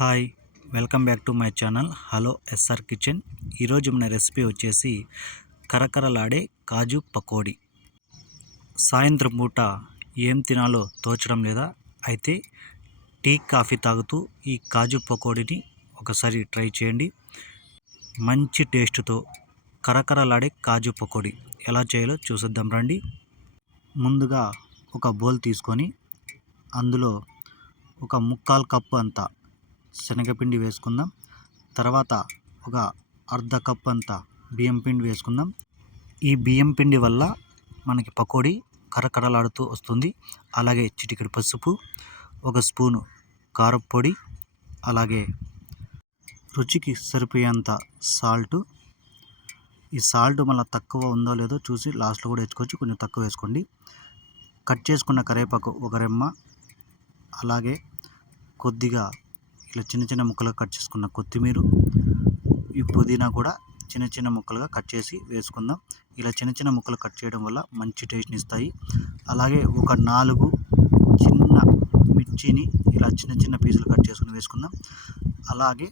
Hi welcome back to my channel. Hello SR kitchen. ఈరోజు మన recipe వచ్చేసి కరకరలాడే కాజు పకోడీ. సాయంత్రం పూట ఏం తినాలో తోచడం లేదా? అయితే టీ కాఫీ తాగుతూ ఈ కాజు పకోడీని ఒకసారి ట్రై చేయండి. మంచి టేస్ట్తో కరకరలాడే కాజు పకోడీ ఎలా చేయాలో చూసిద్దాం రండి. ముందుగా ఒక బౌల్ తీసుకొని అందులో ఒక ముక్కాల్ కప్పు అంతా శనగపిండి వేసుకుందాం. తర్వాత ఒక అర్ధ కప్ అంత బియ్యం పిండి వేసుకుందాం. ఈ బియ్యం పిండి వల్ల మనకి పకోడీ కరకరలాడుతూ వస్తుంది. అలాగే చిటికెడు పసుపు ఒక స్పూను కారపొడి అలాగే రుచికి సరిపోయేంత సాల్ట్. ఈ సాల్ట్ మళ్ళీ తక్కువ ఉందో లేదో చూసి లాస్ట్లో కూడా వేసుకోవచ్చు. కొంచెం తక్కువ వేసుకోండి. కట్ చేసుకున్న కరివేపాకు ఒక రెమ్మ అలాగే కొద్దిగా ఇలా చిన్న చిన్న ముక్కలుగా కట్ చేసుకున్న కొత్తిమీర ఈ పుదీనా కూడా చిన్న చిన్న ముక్కలుగా కట్ చేసి వేసుకుందాం. ఇలా చిన్న చిన్న ముక్కలు కట్ చేయడం వల్ల మంచి టేస్ట్ని ఇస్తాయి. అలాగే ఒక నాలుగు చిన్న మిర్చిని ఇలా చిన్న చిన్న పీసులు కట్ చేసుకుని వేసుకుందాం. అలాగే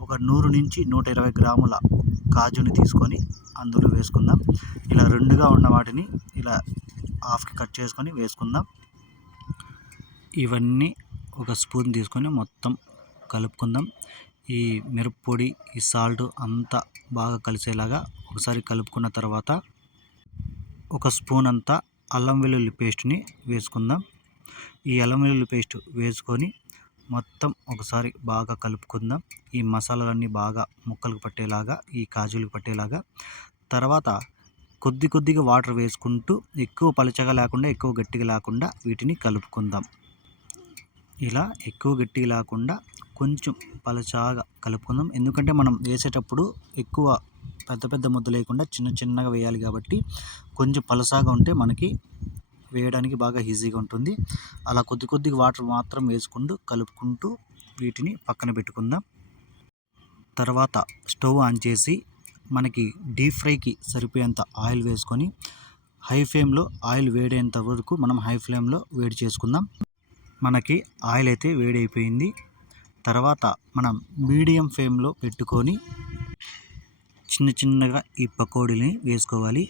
ఒక నూరు నుంచి నూట ఇరవై గ్రాముల కాజుని తీసుకొని అందులో వేసుకుందాం. ఇలా రెండుగా ఉన్న వాటిని ఇలా హాఫ్కి కట్ చేసుకొని వేసుకుందాం. ఇవన్నీ ఒక స్పూన్ తీసుకొని మొత్తం కలుపుకుందాం. ఈ మిరప్పొడి ఈ సాల్ట్ అంతా బాగా కలిసేలాగా ఒకసారి కలుపుకున్న తర్వాత ఒక స్పూన్ అంతా అల్లం వెల్లుల్లి పేస్ట్ని వేసుకుందాం. ఈ అల్లం వెల్లుల్లి పేస్ట్ వేసుకొని మొత్తం ఒకసారి బాగా కలుపుకుందాం. ఈ మసాలాలన్నీ బాగా ముక్కలకు పట్టేలాగా ఈ కాజులకు పట్టేలాగా. తర్వాత కొద్ది కొద్దిగా వాటర్ వేసుకుంటూ ఎక్కువ పలచగా లేకుండా ఎక్కువ గట్టిగా లేకుండా వీటిని కలుపుకుందాం. ఇలా ఎక్కువ గట్టిగా లేకుండా కొంచెం పలచగా కలుపుకుందాం. ఎందుకంటే మనం వేసేటప్పుడు ఎక్కువ పెద్ద పెద్ద ముద్ద లేకుండా చిన్న చిన్నగా వేయాలి కాబట్టి కొంచెం పలసాగా ఉంటే మనకి వేయడానికి బాగా ఈజీగా ఉంటుంది. అలా కొద్ది కొద్దిగా వాటర్ మాత్రం వేసుకుంటూ కలుపుకుంటూ వీటిని పక్కన పెట్టుకుందాం. తర్వాత స్టవ్ ఆన్ చేసి మనకి డీప్ ఫ్రైకి సరిపోయేంత ఆయిల్ వేసుకొని హై ఫ్లేమ్లో ఆయిల్ వేడేంత వరకు మనం హై ఫ్లేమ్లో వేడి చేసుకుందాం. మనకి ఆయిల్ అయితే వేడైపోయింది. తర్వాత మనం మీడియం ఫ్లేమ్లో పెట్టుకొని చిన్న చిన్నగా ఈ పకోడీలని వేసుకోవాలి.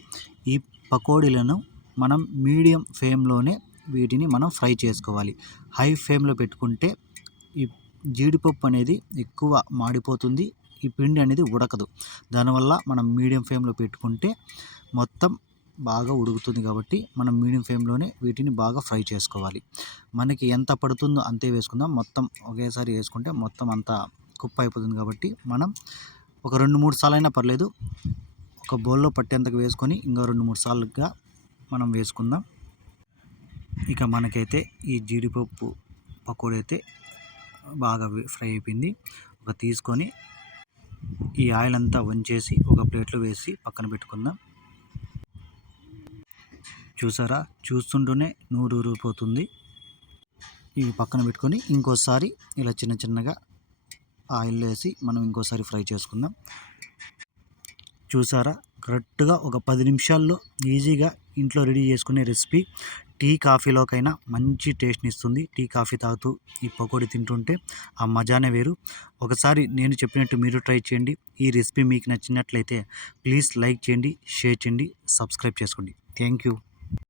ఈ పకోడీలను మనం మీడియం ఫ్లేమ్లోనే వీటిని మనం ఫ్రై చేసుకోవాలి. హై ఫ్లేమ్లో పెట్టుకుంటే ఈ జీడిపప్పు అనేది ఎక్కువ మాడిపోతుంది ఈ పిండి అనేది ఉడకదు. దానివల్ల మనం మీడియం ఫ్లేమ్లో పెట్టుకుంటే మొత్తం బాగా ఉడుకుతుంది కాబట్టి మనం మీడియం ఫ్లేమ్లోనే వీటిని బాగా ఫ్రై చేసుకోవాలి. మనకి ఎంత పడుతుందో అంతే వేసుకుందాం. మొత్తం ఒకేసారి వేసుకుంటే మొత్తం అంతా కుప్ప అయిపోతుంది కాబట్టి మనం ఒక రెండు మూడు సార్లు అయినా పర్లేదు ఒక బౌల్లో పట్టేంతకు వేసుకొని ఇంకా రెండు మూడు సార్లుగా మనం వేసుకుందాం. ఇక మనకైతే ఈ జీడిపప్పు పకోడీ అయితే బాగా ఫ్రై అయిపోయింది. ఒక తీసుకొని ఈ ఆయిల్ అంతా వంచేసి ఒక ప్లేట్లో వేసి పక్కన పెట్టుకుందాం. చూసారా? చూస్తుంటూనే నూరూరిపోతుంది ఇవి పక్కన పెట్టుకొని ఇంకోసారి ఇలా చిన్న చిన్నగా ఆయిల్ వేసి మనం ఇంకోసారి ఫ్రై చేసుకుందాం. చూసారా? కరెక్ట్గా ఒక పది నిమిషాల్లో ఈజీగా ఇంట్లో రెడీ చేసుకునే రెసిపీ. టీ కాఫీలోకైనా మంచి టేస్ట్ని ఇస్తుంది. టీ కాఫీ తాగుతూ ఈ పకోడీ తింటుంటే ఆ మజానే వేరు. ఒకసారి నేను చెప్పినట్టు మీరు ట్రై చేయండి. ఈ రెసిపీ మీకు నచ్చినట్లయితే ప్లీజ్ లైక్ చేయండి షేర్ చేయండి సబ్స్క్రైబ్ చేసుకోండి. Thank you.